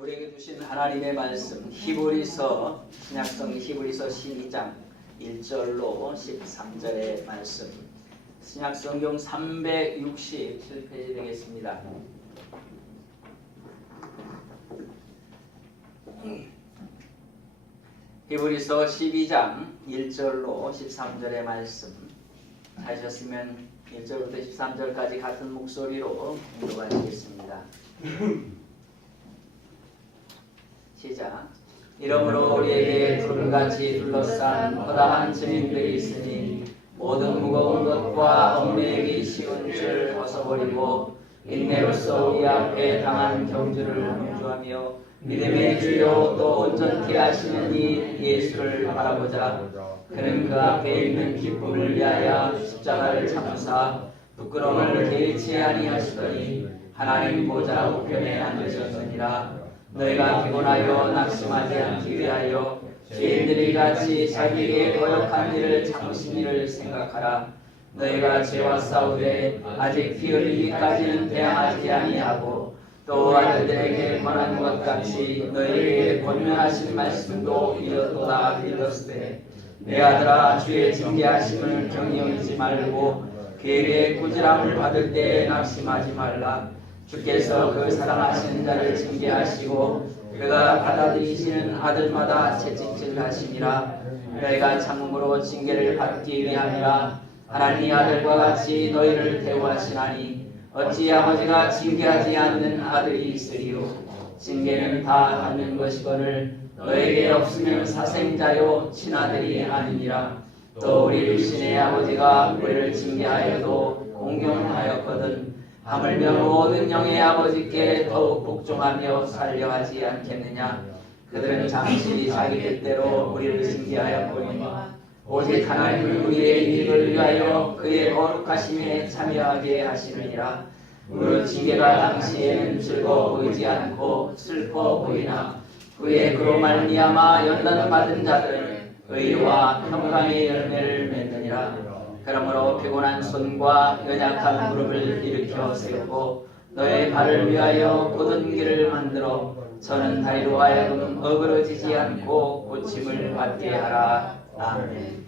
우리에게 주신 하나님의 말씀 히브리서 신약성 히브리서 12장 1절로 13절의 말씀 신약성경 367페이지 되겠습니다. 히브리서 12장 1절로 13절의 말씀 하셨으면 1절부터 13절까지 같은 목소리로 공독하시겠습니다. 시작. 이러므로 우리에게 불같이 둘러싼 허다한 증인들이 있으니 모든 무거운 것과 얽매이기 쉬운 줄 벗어버리고 인내로써 우리 앞에 당한 경주를 공주하며 믿음의 주요 또 온전케 하시는 이 예수를 바라보자. 그는 그 앞에 있는 기쁨을 위하여 십자가를 참으사 부끄러움을 개의치 아니하시더니 하나님 보좌 우편에 앉으셨느니라. 너희가 피곤하여 낙심하지 않기 위하여 죄인들이 같이 자기에게 거역한 일을 참으신 일을 생각하라. 너희가 죄와 싸우되 아직 피 흘리기까지는 대항하지 아니하고 또 아들들에게 권한 것 같이 너희에게 권면하신 말씀도 이렇도다 빌었으되 내 아들아 주의 징계하심을 경히 여기지 말고 그에게 꾸지람을 받을 때에 낙심하지 말라. 주께서 그 사랑하시는 자를 징계하시고 그가 받아들이시는 아들마다 채찍질하시니라. 너희가 참음으로 징계를 받기 위함이라. 하나님의 아들과 같이 너희를 대우하시나니 어찌 아버지가 징계하지 않는 아들이 있으리요. 징계는 다 받는 것이거늘 너에게 없으면 사생자요 친아들이 아니니라. 또 우리 육신의 아버지가 우리를 징계하여도 공경하였거든 하물며 모든 영의 아버지께 더욱 복종하며 살려하지 않겠느냐. 그들은 잠시 자기 뜻대로 우리를 징계하였거니 오직 하나님은 우리의 이익을 위하여 그의 거룩하심에 참여하게 하시느니라. 물론 징계가 당시에는 즐거워 보이지 않고 슬퍼 보이나 그의 그로 말미암아 연단받은 자들은 의와 평강의 열매를 맺느니라. 그러므로 피곤한 손과 연약한 무릎을 일으켜 세우고 너의 발을 위하여 곧은 길을 만들어 저는 다리로 하여금 어그러지지 않고 고침을 받게 하라. 아멘.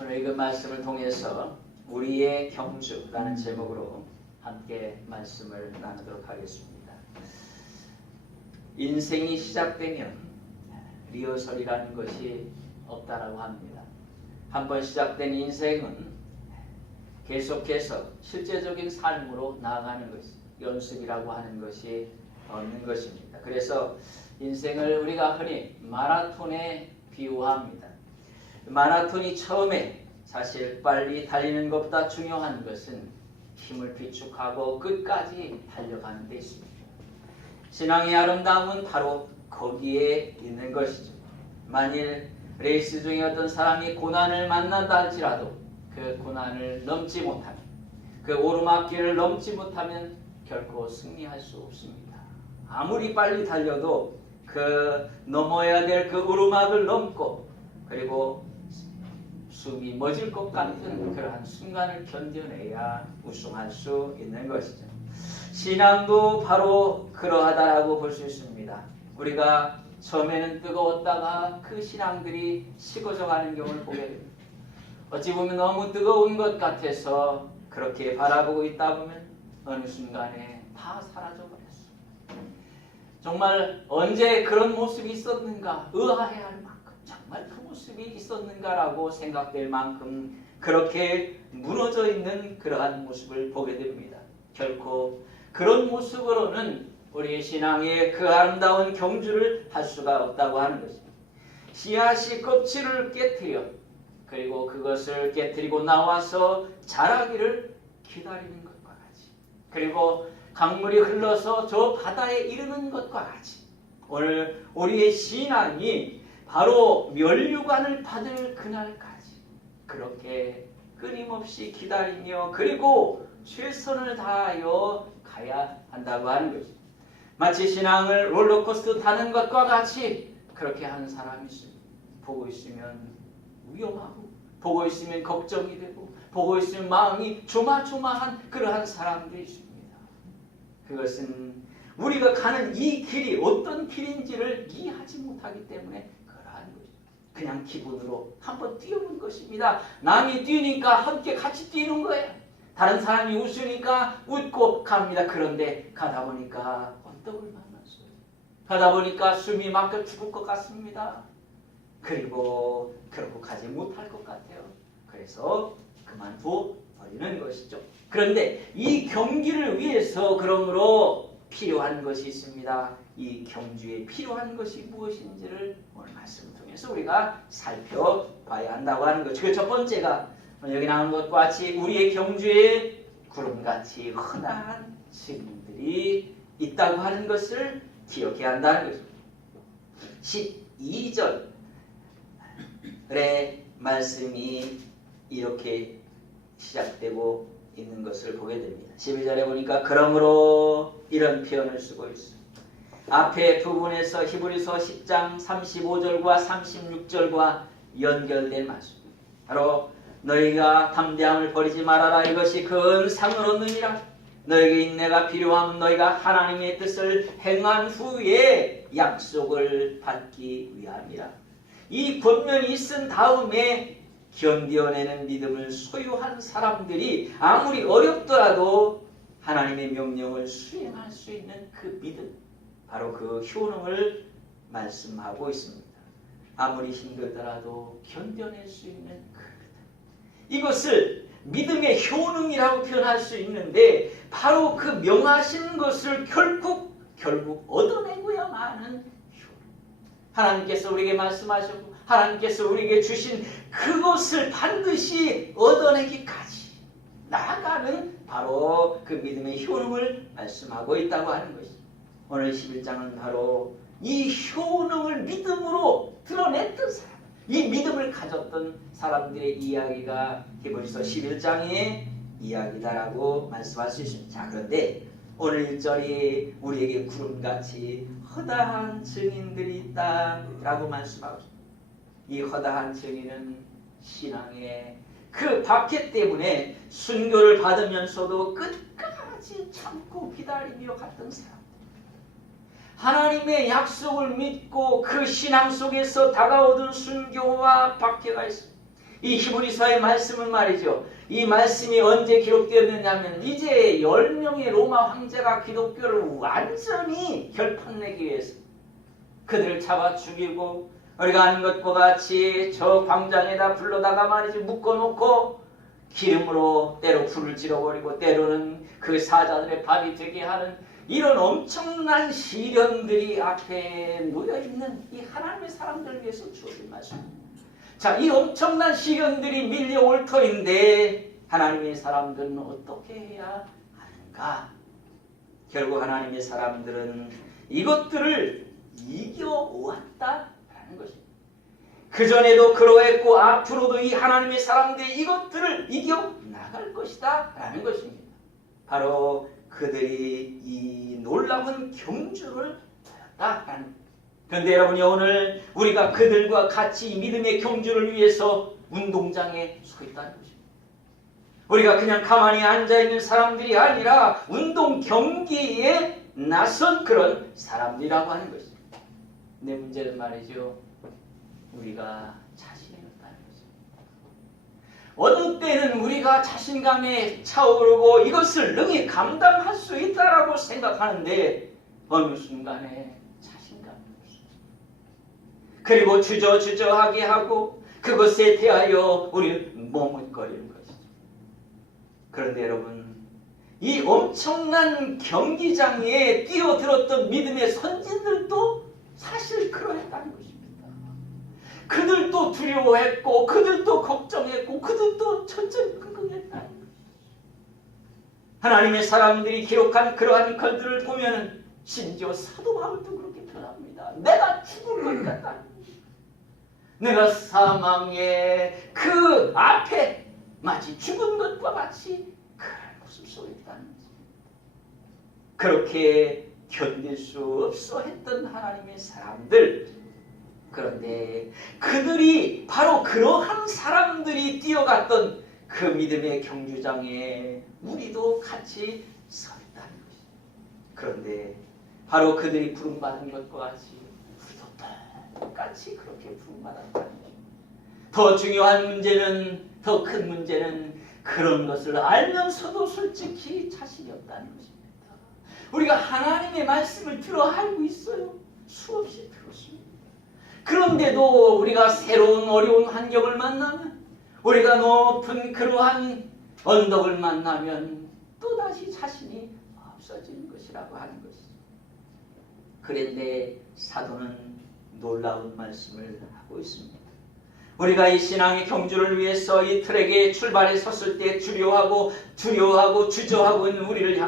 오늘 이 말씀을 통해서 우리의 경주라는 제목으로 함께 말씀을 나누도록 하겠습니다. 인생이 시작되면 리허설이라는 것이 없다라고 합니다. 한번 시작된 인생은 계속해서 실제적인 삶으로 나아가는 것이 연습이라고 하는 것이 없는 것입니다. 그래서 인생을 우리가 흔히 마라톤에 비유합니다. 마라톤이 처음에 사실 빨리 달리는 것보다 중요한 것은 힘을 비축하고 끝까지 달려가는 데 있습니다. 신앙의 아름다움은 바로 거기에 있는 것이죠. 만일 레이스 중에 어떤 사람이 고난을 만난다 할지라도 그 고난을 넘지 못하면 그 오르막길을 넘지 못하면 결코 승리할 수 없습니다. 아무리 빨리 달려도 그 넘어야 될 그 오르막을 넘고 그리고 숨이 멎을 것 같은 그러한 순간을 견뎌내야 우승할 수 있는 것이죠. 신앙도 바로 그러하다라고 볼 수 있습니다. 우리가 처음에는 뜨거웠다가 그 신앙들이 식어져 가는 경우를 보게 됩니다. 어찌 보면 너무 뜨거운 것 같아서 그렇게 바라보고 있다 보면 어느 순간에 다 사라져 버렸어요. 정말 언제 그런 모습이 있었는가 의아해할 만큼 정말 그 모습이 있었는가라고 생각될 만큼 그렇게 무너져 있는 그러한 모습을 보게 됩니다. 결코 그런 모습으로는 우리의 신앙의 그 아름다운 경주를 할 수가 없다고 하는 것입니다. 씨앗이 껍질을 깨뜨려 그리고 그것을 깨뜨리고 나와서 자라기를 기다리는 것과 같이 그리고 강물이 흘러서 저 바다에 이르는 것과 같이 오늘 우리의 신앙이 바로 면류관을 받을 그날까지 그렇게 끊임없이 기다리며 그리고 최선을 다하여 가야 한다고 하는 것입니다. 마치 신앙을 롤러코스터 타는 것과 같이 그렇게 하는 사람이 있습니다. 보고 있으면 위험하고 보고 있으면 걱정이 되고 보고 있으면 마음이 조마조마한 그러한 사람들이 있습니다. 그것은 우리가 가는 이 길이 어떤 길인지를 이해하지 못하기 때문에 그러한 것입니다. 그냥 기분으로 한번 뛰어본 것입니다. 남이 뛰니까 함께 같이 뛰는 거예요. 다른 사람이 웃으니까 웃고 갑니다. 그런데 가다 보니까 언덕을 만났어요. 가다 보니까 숨이 막혀 죽을 것 같습니다. 그리고 결국 가지 못할 것 같아요. 그래서 그만둬 버리는 것이죠. 그런데 이 경기를 위해서 그러므로 필요한 것이 있습니다. 이 경주에 필요한 것이 무엇인지를 오늘 말씀을 통해서 우리가 살펴봐야 한다고 하는 거죠. 그 첫 번째가 여기 나온 것과 같이 우리의 경주에 구름같이 흔한 증인들이 있다고 하는 것을 기억해야 한다는 거죠. 12절의 말씀이 이렇게 시작되고 있는 것을 보게 됩니다. 12절에 보니까 그러므로 이런 표현을 쓰고 있어요. 앞에 부분에서 히브리서 10장 35절과 36절과 연결된 말씀입니다. 바로 너희가 담대함을 버리지 말아라. 이것이 큰 상을 얻느니라. 너에게 인내가 필요하면 너희가 하나님의 뜻을 행한 후에 약속을 받기 위함이라. 이 권면이 있은 다음에 견뎌내는 믿음을 소유한 사람들이 아무리 어렵더라도 하나님의 명령을 수행할 수 있는 그 믿음, 바로 그 효능을 말씀하고 있습니다. 아무리 힘들더라도 견뎌낼 수 있는 그 믿음. 이것을 믿음의 효능이라고 표현할 수 있는데 바로 그 명하신 것을 결국 얻어내고야만 하는 효능. 하나님께서 우리에게 말씀하셨고 하나님께서 우리에게 주신 그것을 반드시 얻어내기까지 나아가는 바로 그 믿음의 효능을 말씀하고 있다고 하는 것입니다. 오늘 11장은 바로 이 효능을 믿음으로 드러냈던 사람, 이 믿음을 가졌던 사람들의 이야기가 히브리서 11장의 이야기다라고 말씀할 수 있습니다. 자, 그런데 오늘 1절이 우리에게 구름같이 허다한 증인들이 있다라고 말씀하고 있습니다. 이 허다한 증인은 신앙의 그 박해 때문에 순교를 받으면서도 끝까지 참고 기다리며 갔던 사람, 하나님의 약속을 믿고 그 신앙 속에서 다가오던 순교와 박해가 있습니다. 이 히브리서의 말씀은 말이죠. 이 말씀이 언제 기록되었느냐면 이제 10명의 로마 황제가 기독교를 완전히 결판내기 위해서 그들을 잡아 죽이고 우리가 아는 것과 같이 저 광장에다 불러다가 말이죠. 묶어놓고 기름으로 때로 불을 질러버리고 때로는 그 사자들의 밥이 되게 하는 이런 엄청난 시련들이 앞에 놓여있는 이 하나님의 사람들을 위해서 주어진 말씀입니다. 자, 이 엄청난 시련들이 밀려올 터인데 하나님의 사람들은 어떻게 해야 하는가? 결국 하나님의 사람들은 이것들을 이겨왔다라는 것입니다. 그전에도 그러했고 앞으로도 이 하나님의 사람들이 이것들을 이겨나갈 것이다 라는 것입니다. 바로 그들이 이 놀라운 경주를 하였다라는 것. 그런데 여러분이 오늘 우리가 그들과 같이 믿음의 경주를 위해서 운동장에 서 있다는 것입니다. 우리가 그냥 가만히 앉아있는 사람들이 아니라 운동 경기에 나선 그런 사람들이라고 하는 것입니다. 근데 문제는 말이죠. 우리가 자신이 없다는 것입니다. 어느 때는 우리가 자신감에 차오르고 이것을 능히 감당할 수 있다라고 생각하는데 어느 순간에 자신감이 없습니다. 그리고 주저주저하게 하고 그것에 대하여 우리는 머뭇거리는 것이죠. 그런데 여러분, 이 엄청난 경기장에 뛰어들었던 믿음의 선진들도 사실 그러했다는 것입니다. 그들도 두려워했고 그들도 걱정했고 그들도 천천히긍긍했다는 것입니다. 하나님의 사람들이 기록한 그러한 글들을 보면 심지어 사도 바울도 그렇게 표현합니다. 내가 죽을 것 같다. 내가 사망의 그 앞에 마치 죽은 것과 같이 그런 모습 속에 있다는 것입니다. 그렇게 견딜 수 없어 했던 하나님의 사람들, 그런데 그들이 바로 그러한 사람들이 뛰어갔던 그 믿음의 경주장에 우리도 같이 서 있다는 것이죠. 그런데 바로 그들이 부름받은 것과 같이 우리도 똑같이 그렇게 부름받았다는 것입니다. 더 중요한 문제는, 더 큰 문제는 그런 것을 알면서도 솔직히 자신이 없다는 것입니다. 우리가 하나님의 말씀을 들어 알고 있어요. 수없이 들었습니다. 그런데도 우리가 새로운 어려운 환경을 만나면, 우리가 높은 그러한 언덕을 만나면 또다시 자신이 없어지는 것이라고 하는 것이죠. 그런데 사도는 놀라운 말씀을 하고 있습니다. 우리가 이 신앙의 경주를 위해서 이 트랙에 출발에 섰을 때 두려워하고 주저하고 있는 우리를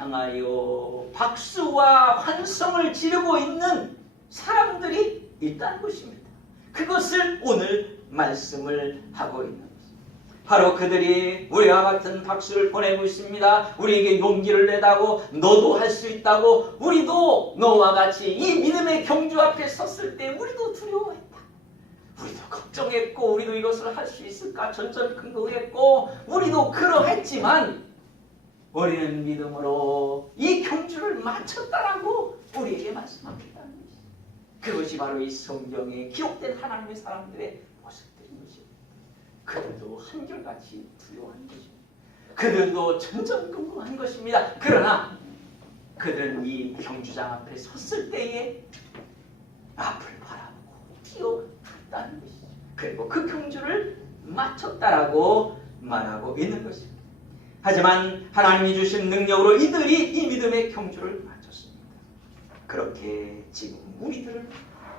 향하여 박수와 환성을 지르고 있는 사람들이 있다는 것입니다. 그것을 오늘 말씀을 하고 있는 것입니다. 바로 그들이 우리와 같은 박수를 보내고 있습니다. 우리에게 용기를 내다고, 너도 할 수 있다고, 우리도 너와 같이 이 믿음의 경주 앞에 섰을 때 우리도 두려워했다. 우리도 걱정했고, 우리도 이것을 할 수 있을까 전전긍긍했고, 우리도 그러했지만 우리는 믿음으로 이 경주를 마쳤다라고 우리에게 말씀합니다. 그것이 바로 이 성경에 기록된 하나님의 사람들의 모습들인 것입니다. 그들도 한결같이 두려워한 것입니다. 그들도 전전긍긍한 것입니다. 그러나 그들은 이 경주장 앞에 섰을 때에 앞을 바라보고 뛰어갔다는 것이죠. 그리고 그 경주를 마쳤다라고 말하고 있는 것입니다. 하지만 하나님이 주신 능력으로 이들이 이 믿음의 경주를 마쳤습니다. 그렇게 지금 우리들을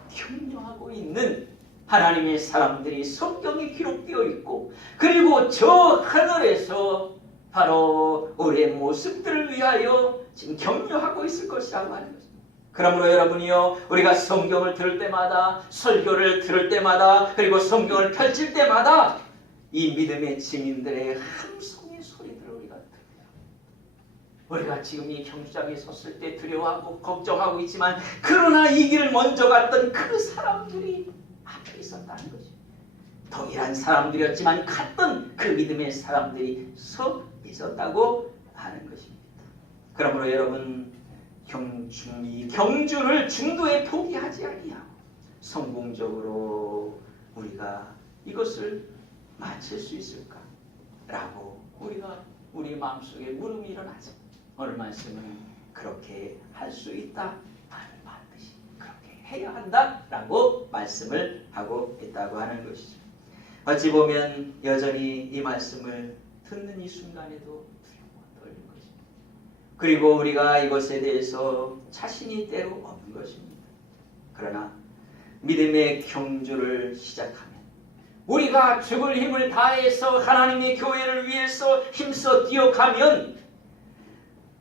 격려하고 있는 하나님의 사람들이 성경에 기록되어 있고, 그리고 저 하늘에서 바로 우리의 모습들을 위하여 지금 격려하고 있을 것이라고 하는 것입니다. 그러므로 여러분이요, 우리가 성경을 들을 때마다, 설교를 들을 때마다, 그리고 성경을 펼칠 때마다 이 믿음의 증인들의 함성의 소리들을 우리가 들어요. 우리가 지금 이 경주장에 섰을 때 두려워하고 걱정하고 있지만, 그러나 이 길을 먼저 갔던 그 사람들이 앞에 있었다는 거죠. 동일한 사람들이었지만 갔던 그 믿음의 사람들이 서 있었다고 하는 것입니다. 그러므로 여러분, 이 경주를 중도에 포기하지 아니하고 성공적으로 우리가 이것을 마칠 수 있을까라고 우리 마음속에 물음이 일어나죠. 오늘 말씀은 그렇게 할 수 있다, 반드시 그렇게 해야 한다라고 말씀을 하고 있다고 하는 것이죠. 어찌 보면 여전히 이 말씀을 듣는 이 순간에도 두려워 떨리는 것입니다. 그리고 우리가 이것에 대해서 자신이 때로 없는 것입니다. 그러나 믿음의 경주를 시작하면, 우리가 죽을 힘을 다해서 하나님의 교회를 위해서 힘써 뛰어가면,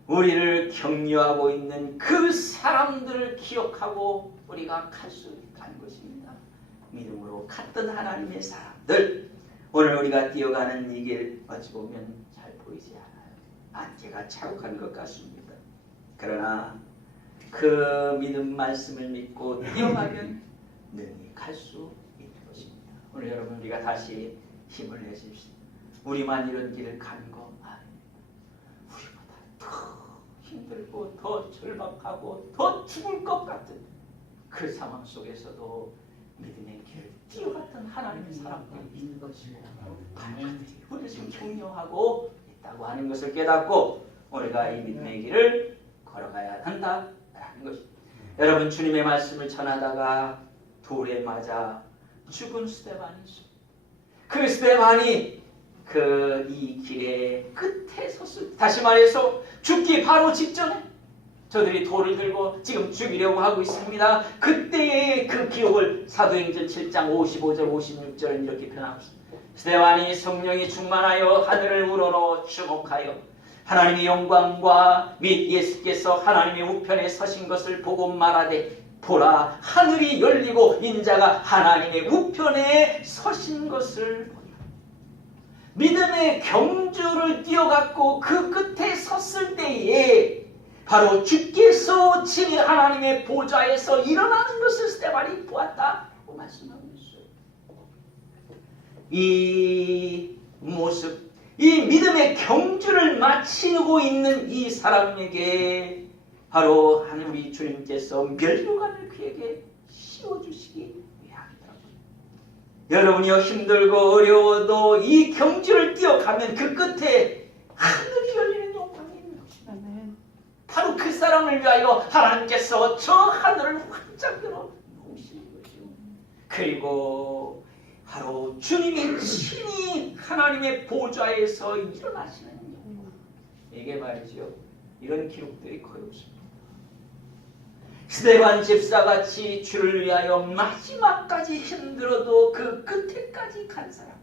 우리를 격려하고 있는 그 사람들을 기억하고 우리가 갈 수 있다는 것입니다. 믿음으로 갔던 하나님의 사람들, 오늘 우리가 뛰어가는 이 길 어찌 보면 잘 보이지 않아요. 안개가 차곡한 것 같습니다. 그러나 그 믿음 말씀을 믿고 뛰어가면 능히 갈 수 있는 것입니다. 오늘 여러분, 우리가 다시 힘을 내십시다. 우리만 이런 길을 가는 거 아닙니다. 우리보다 더 힘들고 더 절박하고 더 죽을 것 같은 그 상황 속에서도 믿음의 길을 뛰어갔던 하나님의 사람들이 있는 것이고, 그들이 우리를 지금 격려하고 있다고 하는 것을 깨닫고 우리가 이 믿음의 길을 걸어가야 한다라는 것입니다. 여러분, 주님의 말씀을 전하다가 돌에 맞아 죽은 스데반이 있습니다. 그 스데반이 이 길의 끝에 섰을 때, 다시 말해서 죽기 바로 직전에 저들이 돌을 들고 지금 죽이려고 하고 있습니다. 그때의 그 기록을 사도행전 7장 55절 56절은 이렇게 표현하고 있습니다. 스데반이 성령이 충만하여 하늘을 우러러 주목하여 하나님의 영광과 및 예수께서 하나님의 우편에 서신 것을 보고 말하되, 보라, 하늘이 열리고 인자가 하나님의 우편에 서신 것을 보니. 믿음의 경주를 뛰어갔고 그 끝에 섰을 때에 바로 주께서 친히 하나님의 보좌에서 일어나는 것을 스데반이 보았다고 말씀하고 있어요. 이 모습, 이 믿음의 경주를 마치고 있는 이 사람에게 바로 하나님 우리 주님께서 면류관을 그에게 씌워주시기 위함이더라고요. 여러분이요 힘들고 어려워도 이 경주를 뛰어가면 그 끝에 하늘이 열리는 영광이 있는 것입니다. 바로 그 사람을 위하여 하나님께서 저 하늘을 활짝 열어 놓으시는 거죠. 그리고 바로 주님이 친히 하나님의 보좌에서 일어나시는 영광. 이게 말이죠. 이런 기록들이 거의 없습니다. 스데반 집사같이 주를 위하여 마지막까지 힘들어도 그 끝에까지 간 사람.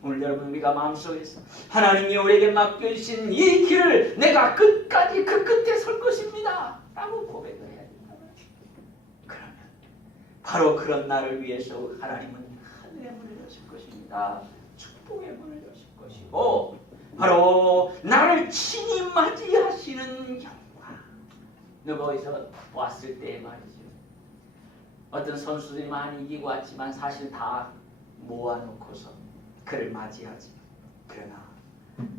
오늘 여러분 우리가 마음속에서 하나님이 우리에게 맡겨주신 이 길을 내가 끝까지 그 끝에 설 것입니다 라고 고백을 해야 된다. 그러면 바로 그런 나를 위해서 하나님은 하늘의 문을 여실 것입니다. 축복의 문을 여실 것이고 바로 나를 친히 맞이하시는 영광. 누가 어디서 왔을 때 말이죠. 어떤 선수들이 많이 이기고 왔지만 사실 다 모아놓고서 그를 맞이하지. 그러나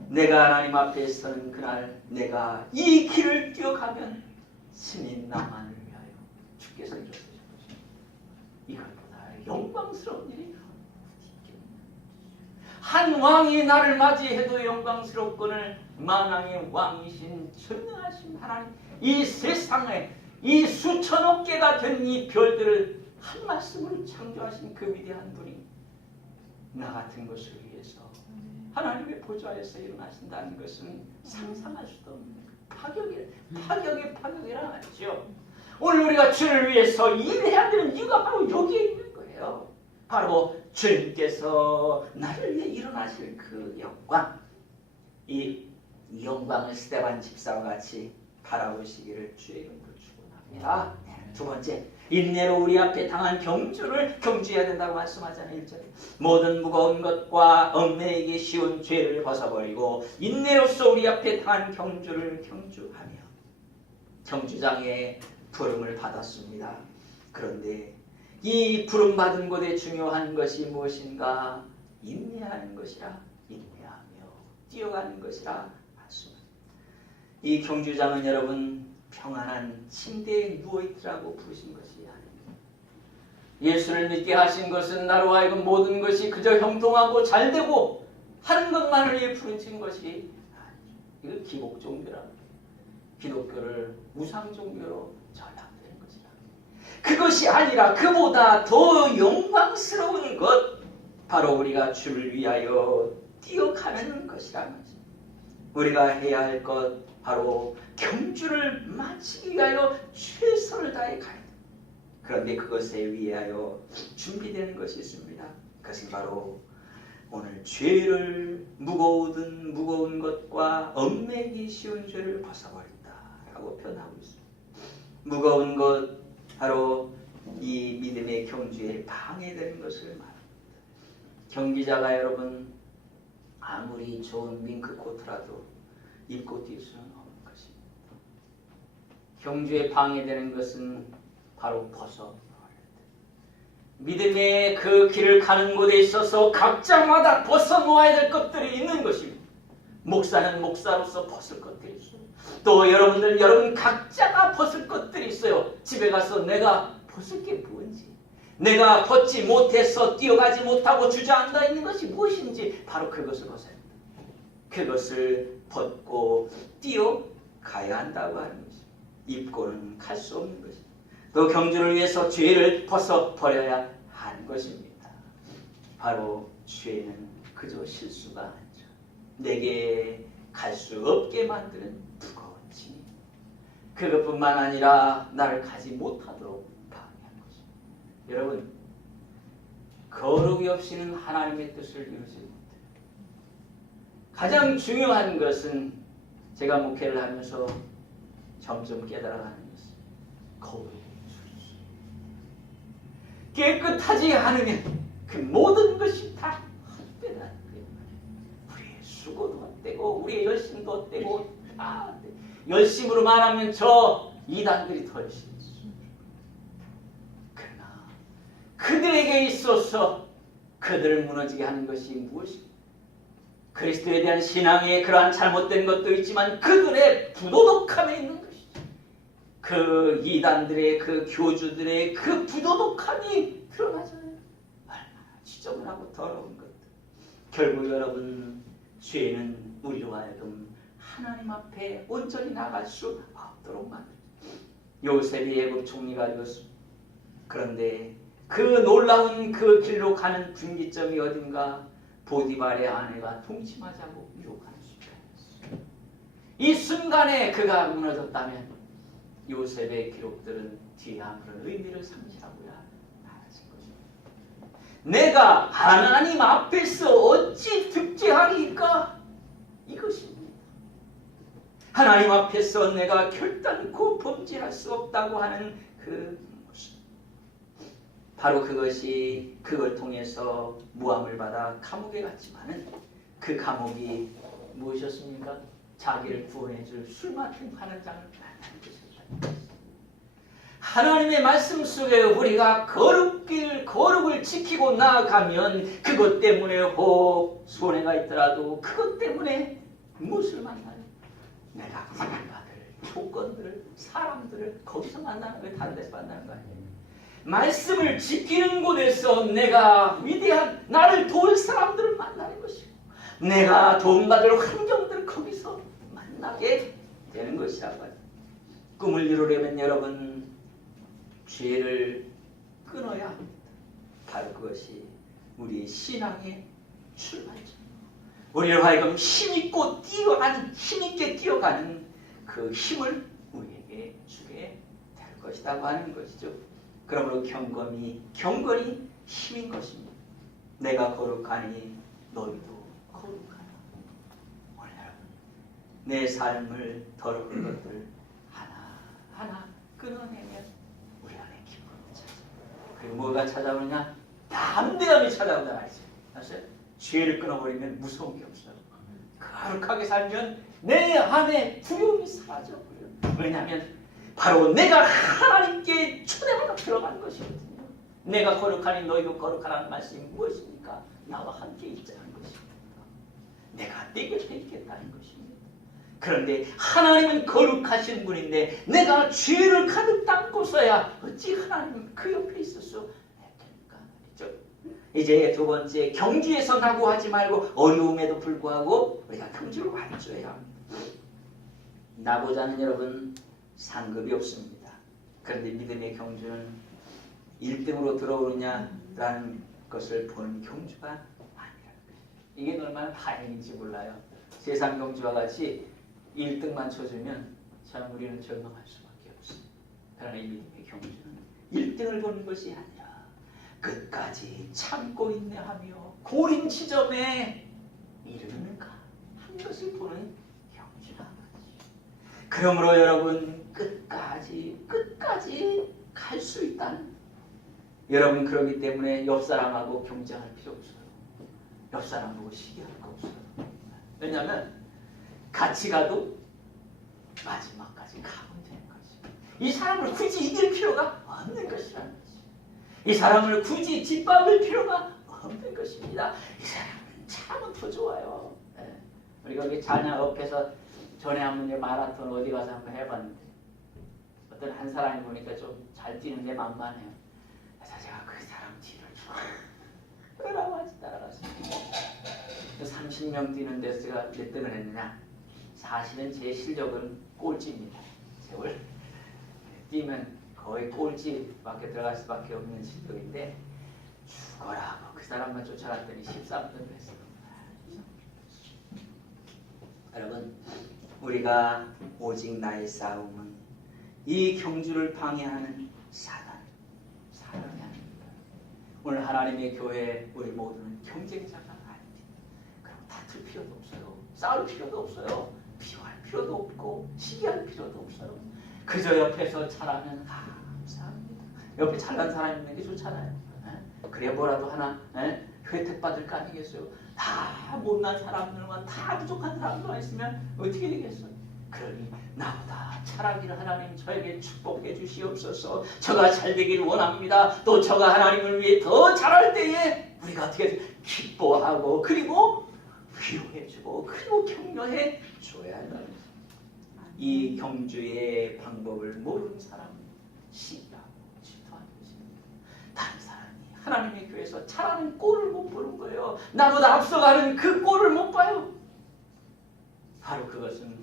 내가 하나님 앞에 서는 그날 내가 이 길을 뛰어가면 친히 나만을 위하여 주께서 이루어주실 것입니다. 이것보다 영광스러운 일이 한 왕이 나를 맞이해도 영광스럽거늘 만왕의 왕이신 전능하신 하나님, 이 세상에 이 수천억 개가 된 이 별들을 한 말씀으로 창조하신 그 위대한 분이 나 같은 것을 위해서 하나님의 보좌에서 일어나신다는 것은 상상할 수도 없는 파격이라 하죠. 오늘 우리가 주를 위해서 일해야 되는 이유가 바로 여기에 있는 거예요. 바로 주님께서 나를 위해 일어나실 그 영광, 이 영광을 스데반 집사와 같이 바라보시기를 주의 이름으로 축원합니다. 두 번째, 인내로 우리 앞에 당한 경주를 경주해야 된다고 말씀하잖아요. 1절에 모든 무거운 것과 얽매이기 쉬운 죄를 벗어버리고 인내로서 우리 앞에 당한 경주를 경주하며 경주장에 부름을 받았습니다. 그런데 이 부름받은 곳에 중요한 것이 무엇인가? 인내하는 것이라. 인내하며 뛰어가는 것이라 말씀합니다. 이 경주장은 여러분 평안한 침대에 누워있으라고 부르신 것이 아닙니다. 예수를 믿게 하신 것은 나로 하여금 모든 것이 그저 형통하고 잘되고 하는 것만을 위해 부르신 것이 아니죠. 이거 기복 종교라고. 기독교를 무상 종교로 전락되는 것이라. 그것이 아니라 그보다 더 영광스러운 것, 바로 우리가 주를 위하여 뛰어가는 것이라는 거죠. 우리가 해야 할 것, 바로 경주를 마치기 위하여 최선을 다해 가야 됩니다. 그런데 그것에 위하여 준비되는 것이 있습니다. 그것은 바로 오늘 죄를 무거운 것과 얽매기 쉬운 죄를 벗어버린다라고 표현하고 있습니다. 무거운 것, 바로 이 믿음의 경주에 방해되는 것을 말합니다. 경기자가 여러분 아무리 좋은 밍크 코트라도 입고 뛸 수는 없는 것입니다. 경주에 방해되는 것은 바로 벗어버려야 돼. 믿음의 그 길을 가는 곳에 있어서 각자마다 벗어놓아야 될 것들이 있는 것입니다. 목사는 목사로서 벗을 것들이 있어요. 또 여러분 각자가 벗을 것들이 있어요. 집에 가서 내가 벗을 게 뭔지, 내가 벗지 못해서 뛰어가지 못하고 주저앉아 있는 것이 무엇인지 바로 그것을 벗어야 합니다. 그것을 벗고 뛰어가야 한다고 하는 것입니다. 입고는 갈 수 없는 것입니다. 또 경주를 위해서 죄를 벗어버려야 하는 것입니다. 바로 죄는 그저 실수가 아니죠. 내게 갈 수 없게 만드는 무거운 짐. 그것뿐만 아니라 나를 가지 못하도록 방해하는 것입니다. 여러분, 거룩이 없이는 하나님의 뜻을 이루지 못해요. 가장 중요한 것은 제가 목회를 하면서 점점 깨달아가는 것은 거룩의 순수. 깨끗하지 않으면 그 모든 것이 다 헛되다는 거예요. 우리의 수고도 헛되고 우리의 열심도 헛되고 다 헛되고. 열심으로 말하면 저 이단들이 더 열심히 했어요. 그러나 그들에게 있어서 그들을 무너지게 하는 것이 무엇입니까? 그리스도에 대한 신앙의 그러한 잘못된 것도 있지만 그들의 부도덕함에 있는 것이죠. 그 이단들의 그 교주들의 그 부도덕함이 드러나잖아요. 얼마나 지저분하고 더러운 것들. 결국 여러분, 죄는 우리로 하여금 하나님 앞에 온전히 나갈 수 없도록 만들죠. 요셉이 애굽 총리가 되었습니다. 그런데 그 놀라운 그 길로 가는 분기점이 어딘가 보디발의 아내가 동침하자고 유혹하는 순간이었어요. 이 순간에 그가 무너졌다면 요셉의 기록들은 뒤에 아무런 의미를 상실하고야 말하신 것입니다. 내가 하나님 앞에서 어찌 득죄하리까? 이것입니다. 하나님 앞에서 내가 결단코 범죄할 수 없다고 하는 그 모습. 바로 그것이 그걸 통해서 모함을 받아 감옥에 갔지만은 그 감옥이 무엇이었습니까? 자기를 구원해줄 술 맡은 하는 장을 만나는 것이었다. 하나님의 말씀 속에 우리가 거룩을 지키고 나아가면 그것 때문에 혹 손해가 있더라도 그것 때문에 무엇을 만나요? 내가 구원받을 조건들을, 사람들을 거기서 만나는 거예요. 다른 데서 만나는 거 아니에요. 말씀을 지키는 곳에서 내가 위대한 나를 도울 사람들을 만나는 것이고 내가 도움받을 환경들을 거기서 만나게 되는 것이라고 하죠. 꿈을 이루려면 여러분 죄를 끊어야 합니다. 바로 그것이 우리의 신앙의 출발점. 우리를 하여금 힘있고 뛰어가는, 힘있게 뛰어가는 그 힘을 우리에게 주게 될 것이라고 하는 것이죠. 그러므로 경건이 힘인 것입니다. 내가 거룩하니 너희도 거룩하라. 오늘 여러분, 내 삶을 더러운 것들 하나하나 끊어내면 우리 안에 기쁨을 찾아요. 그리고 뭐가 찾아오느냐? 담대함이 찾아온다 말이죠. 아셨어요? 죄를 끊어버리면 무서운 게 없어요. 거룩하게 살면 내 안에 두려움이 사라져버려요. 왜냐하면 바로 내가 하나님께 초대받아 들어가는 것이거든요. 내가 거룩하니 너희도 거룩하라는 말씀이 무엇입니까? 나와 함께 있자는 것입니다. 내가 내 곁에 있겠다는 것입니다. 그런데 하나님은 거룩하신 분인데 내가 죄를 가득 담고서야 어찌 하나님은 그 옆에 있을 수 있겠습니까? 이제 두 번째, 경주에서 낙오하지 말고 어려움에도 불구하고 우리가 경주를 완주해야 합니다. 낙오자는 여러분 상급이 없습니다. 그런데 믿음의 경주는 1등으로 들어오느냐라는 것을 보는 경주가 아니라 이게 얼마나 다행인지 몰라요. 세상 경주와 같이 1등만 쳐주면 참 우리는 절망할 수밖에 없습니다. 그러나 이 믿음의 경주는 1등을 보는 것이 아니라 끝까지 참고 인내하며 고린 지점에 이르는가 한 것을 보는 경주라. 그러므로 여러분 끝까지 갈 수 있다는 여러분 그러기 때문에 옆 사람하고 경쟁할 필요 없어요. 옆 사람 보고 시기할 거 없어요. 왜냐하면 같이 가도 마지막까지 가면 되는 것입니다. 이 사람을 굳이 이길 필요가 없는 것이라는 거죠. 이 사람을 굳이 짓밟을 필요가 없는 것입니다. 이 사람은 참은 더 좋아요. 네. 우리 거기 자녀 옆에서 전에 한번 마라톤 어디 가서 한번 해봤는데 어떤 한 사람이 보니까 좀 잘 뛰는데 만만해요. 그래서 제가 그 사람 뒤를 쭉 따라가지 따라갔습니다. 30명 뛰는 데서 제가 몇 등을 했느냐? 사실은 제 실력은 꼴찌입니다. 세월 뛰면 거의 꼴찌밖에 들어갈 수밖에 없는 실력인데 죽어라 그 사람만 쫓아갔더니 13등을 했어요. 여러분 우리가 오직 나의 싸움은 이 경주를 방해하는 사단이 아닙니다. 오늘 하나님의 교회 우리 모두는 경쟁자가 아닙니다. 그럼 다툴 필요도 없어요. 싸울 필요도 없어요. 비교할 필요도 없고 시기할 필요도 없어요. 그저 옆에서 잘하면 감사합니다. 옆에 잘난 사람 있는 게 좋잖아요. 그래 뭐라도 하나 혜택 받을 거 아니겠어요. 다 못난 사람들만 다 부족한 사람들만 있으면 어떻게 되겠어요. 그러니 나보다 잘하기를 하나님 저에게 축복해 주시옵소서. 저가 잘되길 원합니다. 또 저가 하나님을 위해 더 잘할 때에 우리가 어떻게 기뻐하고 그리고 위로해주고 그리고 격려해 줘야 한다는 거죠. 이 경주의 방법을 모르는 사람은 신이라고 질투하는 것입니다. 다른 사람이 하나님의 교회에서 잘하는 꼴을 못 보는 거예요. 나보다 앞서가는 그 꼴을 못 봐요. 바로 그것은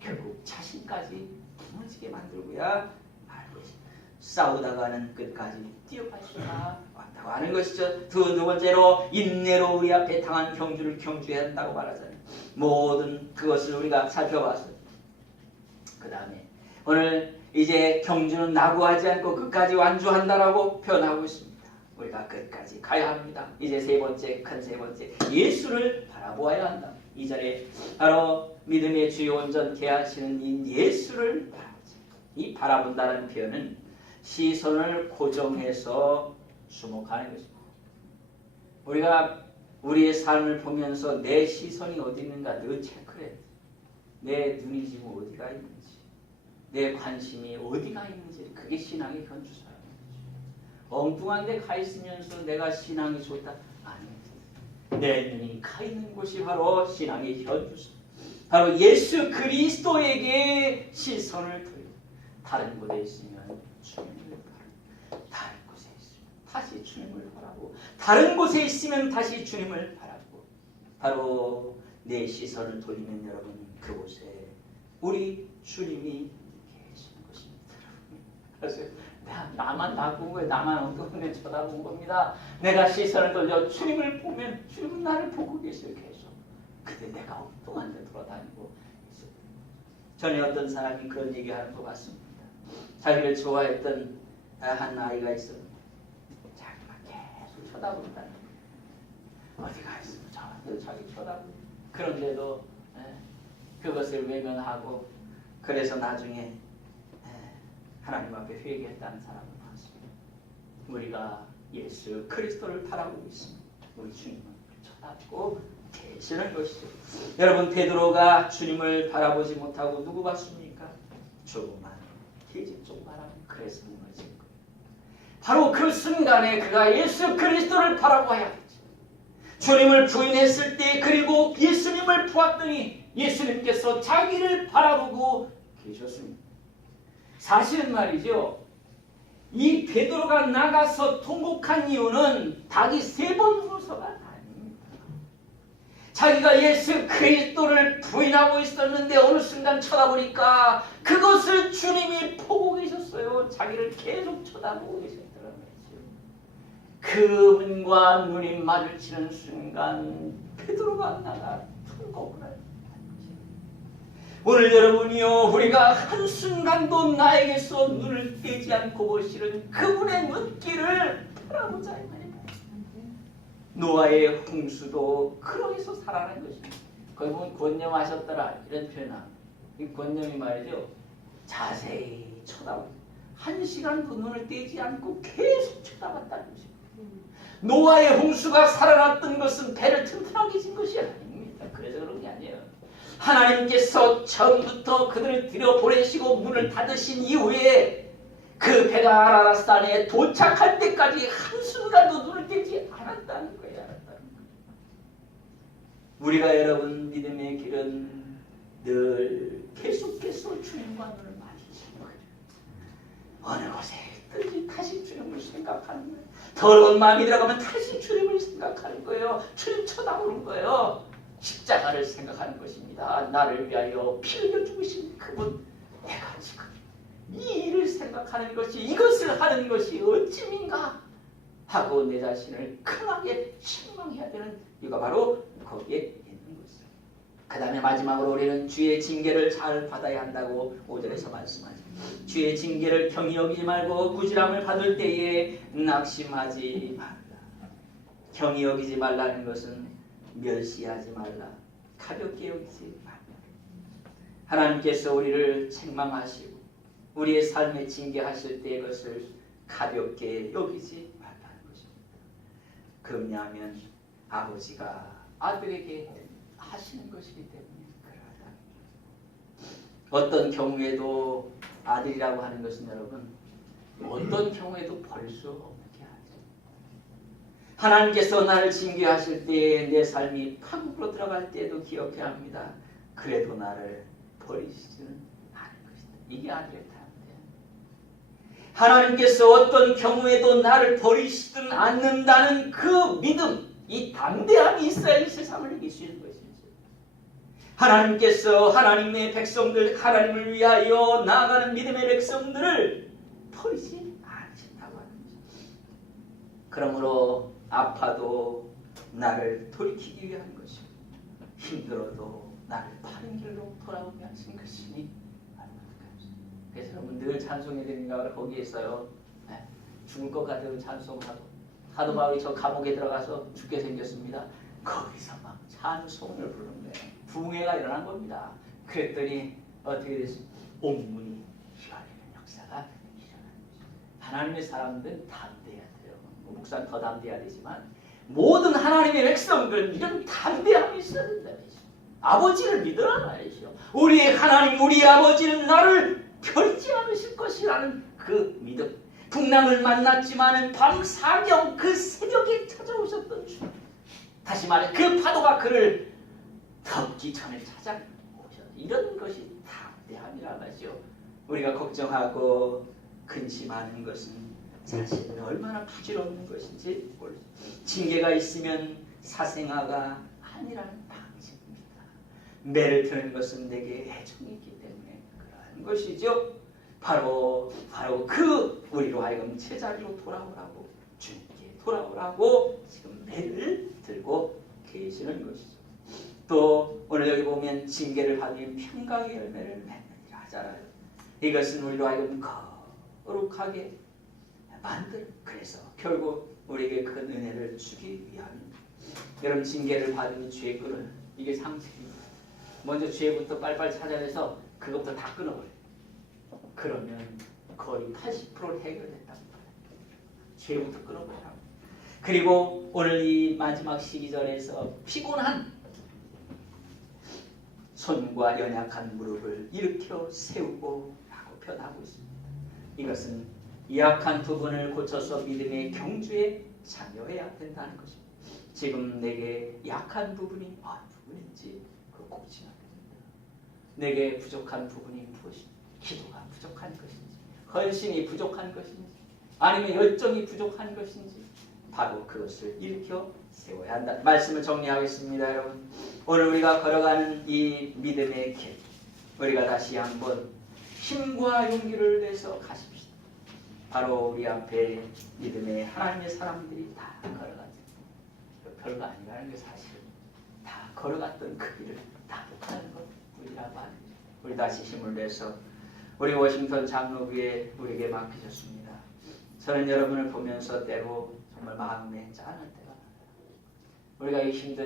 결국 자신까지 무너지게 만들고야 말 것입니다. 싸우다가는 끝까지 뛰어갈 수가 왔다고 하는 것이죠. 두 번째로 인내로 우리 앞에 당한 경주를 경주해야 한다고 말하잖아요. 모든 그것을 우리가 살펴봤어요. 그 다음에 오늘 이제 경주는 낙오하지 않고 끝까지 완주한다라고 표현하고 있습니다. 우리가 끝까지 가야 합니다. 이제 세 번째, 큰 세 번째, 예수를 바라보아야 한다. 2절에 바로 믿음의 주요 온전케 하시는 이 예수를 바라보자. 이 바라본다는 표현은 시선을 고정해서 주목하는 것입니다. 우리가 우리의 삶을 보면서 내 시선이 어디 있는가 늘 체크해. 내 눈이 지금 어디가 있는지, 내 관심이 어디가 있는지, 그게 신앙의 현주소예요. 엉뚱한 데 가 있으면서 내가 신앙이 좋다? 아닙니다. 내 눈이 가 있는 곳이 바로 신앙의 현주소. 바로 예수 그리스도에게 시선을 돌려. 다른 곳에 있으면 주님을 바라고, 다른 곳에 있으면 다시 주님을 바라고, 다른 곳에 있으면 다시 주님을 바라고, 바로 내 시선을 돌리면 여러분 그곳에 우리 주님이 계시는 것입니다. 그래서 나만 나쁜 거예요. 나만 엉뚱하게 쳐다본 겁니다. 내가 시선을 돌려 주님을 보면 주님은 나를 보고 계세요. 계속. 근데 내가 엉뚱한 데 돌아다니고 있어요. 전에 어떤 사람이 그런 얘기하는 것 같습니다. 자기를 좋아했던 한 아이가 있었는데 자기가 계속 쳐다본다는 거예요. 어디가 있으면 저한테 자기 쳐다보고 그런데도 그것을 외면하고 그래서 나중에 하나님 앞에 회개했다는 사람을 봤습니다. 우리가 예수 그리스도를 바라보고 있습니다. 우리 주님은 쳐다보고 계시는 것이죠. 여러분 베드로가 주님을 바라보지 못하고 누구 봤습니까? 조그만 계집종 바라보 그래서 무너진 거예요. 바로 그 순간에 그가 예수 그리스도를 바라봐야 하죠. 주님을 부인했을 때 그리고 예수님을 보았더니 예수님께서 자기를 바라보고 계셨습니다. 사실은 말이죠. 이 베드로가 나가서 통곡한 이유는 닭이 3번 울어서가 아닙니다. 자기가 예수 그리스도를 부인하고 있었는데 어느 순간 쳐다보니까 그것을 주님이 보고 계셨어요. 자기를 계속 쳐다보고 계셨더라는 거죠. 그분과 눈이 마주치는 순간 베드로가 나가 통곡을 해요. 오늘 여러분이요 우리가 한순간도 나에게서 눈을 떼지 않고 보시는 그분의 눈길을 바라보자 이 말입니다. 노아의 홍수도 그러해서 살아난 것입니다. 거기 보면 권념하셨더라 이런 표현합니다. 이 권념이 말이죠. 자세히 쳐다보고 1시간도 눈을 떼지 않고 계속 쳐다봤다는 것입니다. 노아의 홍수가 살아났던 것은 배를 튼튼하게 진 것이 아닙니다. 그래서 그런 게 아니에요. 하나님께서 처음부터 그들을 들여보내시고 문을 닫으신 이후에 그 배가 아라라산에 도착할 때까지 한순간도 눈을 떼지 않았다는 거예요. 우리가 여러분 믿음의 길은 늘 계속해서 주님과 눈을 마주치는 거예요. 어느 곳에 있든지 다시 주님을 생각하는 거예요. 더러운 마음이 들어가면 다시 주님을 생각하는 거예요. 주님 쳐다보는 거예요. 십자가를 생각하는 것입니다. 나를 위하여 피 흘려 죽으신 그분, 내가 지금 이 일을 생각하는 것이 이것을 하는 것이 어찌민가 하고 내 자신을 강하게 책망해야 되는 이유가 바로 거기에 있는 것이죠. 그 다음에 마지막으로 우리는 주의 징계를 잘 받아야 한다고 5절에서 말씀하죠. 주의 징계를 경히 여기지 말고 꾸지람을 받을 때에 낙심하지 말라. 경히 여기지 말라는 것은 멸시하지 말라. 가볍게 여기지 말라. 하나님께서 우리를 책망하시고 우리의 삶에 징계하실 때 이것을 가볍게 여기지 말라는 것입니다. 그러냐면 아버지가 아들에게 하시는 것이기 때문에 그러하다. 어떤 경우에도 아들이라고 하는 것은 여러분 어떤 경우에도 버릴 수 없는 게 아니에요. 하나님께서 나를 징계하실 때에 내 삶이 파국으로 들어갈 때에도 기억해야 합니다. 그래도 나를 버리시지는 않을 것이다. 이게 아들의 태도예요. 하나님께서 어떤 경우에도 나를 버리시든 않는다는 그 믿음, 이 담대함이 있어야 이 세상을 이길 수 있는 것이죠. 하나님께서 하나님의 백성들, 하나님을 위하여 나아가는 믿음의 백성들을 버리지 않으신다고 하는 거죠. 그러므로 아파도 나를 돌이키기 위한 것이고 힘들어도 나를 바른 길로 돌아오게 하신 것이니 그래서 여러분 늘 찬송해 드립니다. 거기에서요 죽을 것 같아도 찬송하고 사도 바울이 저 감옥에 들어가서 죽게 생겼습니다. 거기서 막 찬송을 부르는 거예요. 부흥회가 일어난 겁니다. 그랬더니 어떻게 됐습니까? 온문이 희화되는 역사가 일어난 거죠. 하나님의 사람들은 담대해야 돼요. 목사는 더 담대해야 되지만 모든 하나님의 백성들은 이런 담대함이 있어야 된다는 거죠. 아버지를 믿으라 말이죠. 우리의 하나님, 우리 아버지는 나를 버리지 않으실 것이라는 그 믿음. 풍랑을 만났지만은 밤 사경 그 새벽에 찾아오셨던 주. 다시 말해 그 파도가 그를 덮기 전에 찾아오셨다. 이런 것이 담대함이라 말이죠. 우리가 걱정하고 근심하는 것은 자신은 얼마나 부질없는 것인지 모르죠. 징계가 있으면 사생아가 아니라는 방식입니다. 매를 트는 것은 내게 애정이 있기 때문에 그러한 것이죠. 바로 그 우리로 하여금 제자리로 돌아오라고 주님께 돌아오라고 지금 매를 들고 계시는 것이죠. 또 오늘 여기 보면 징계를 받으면 평강의 열매를 맺느니라 하잖아요. 이것은 우리로 하여금 거룩하게 만들 그래서 결국 우리에게 그 은혜를 주기 위함입니다. 여러분 징계를 받으면 죄끈을 이게 상식입니다. 먼저 죄부터 빨빨 찾아내서 그것부터 다 끊어버려요. 그러면 거의 80%를 해결됐답니다. 죄부터 끊어버려요. 그리고 오늘 이 마지막 시기절에서 피곤한 손과 연약한 무릎을 일으켜 세우고 라고 표현하고 있습니다. 이것은 약한 부분을 고쳐서 믿음의 경주에 참여해야 된다는 것입니다. 지금 내게 약한 부분이 어느 부분인지 그걸 꼭 지켜야 됩니다. 내게 부족한 부분이 무엇인지, 기도가 부족한 것인지, 헌신이 부족한 것인지, 아니면 열정이 부족한 것인지 바로 그것을 일으켜 세워야 한다. 말씀을 정리하겠습니다. 여러분 오늘 우리가 걸어가는 이 믿음의 길 우리가 다시 한번 힘과 용기를 내서 가십시다. 바로 우리 앞에 믿음의 하나님의 사람들이 다 걸어갔죠. 별거 아니라는 게 사실은 다 걸어갔던 그 길을 다 못하는 것 우리라고 하는 거죠. 우리 다시 힘을 내서 우리 워싱턴 장로교회 우리에게 맡기셨습니다. 저는 여러분을 보면서 때로 정말 마음에 짠할 때가 많아요. 우리가 이 힘든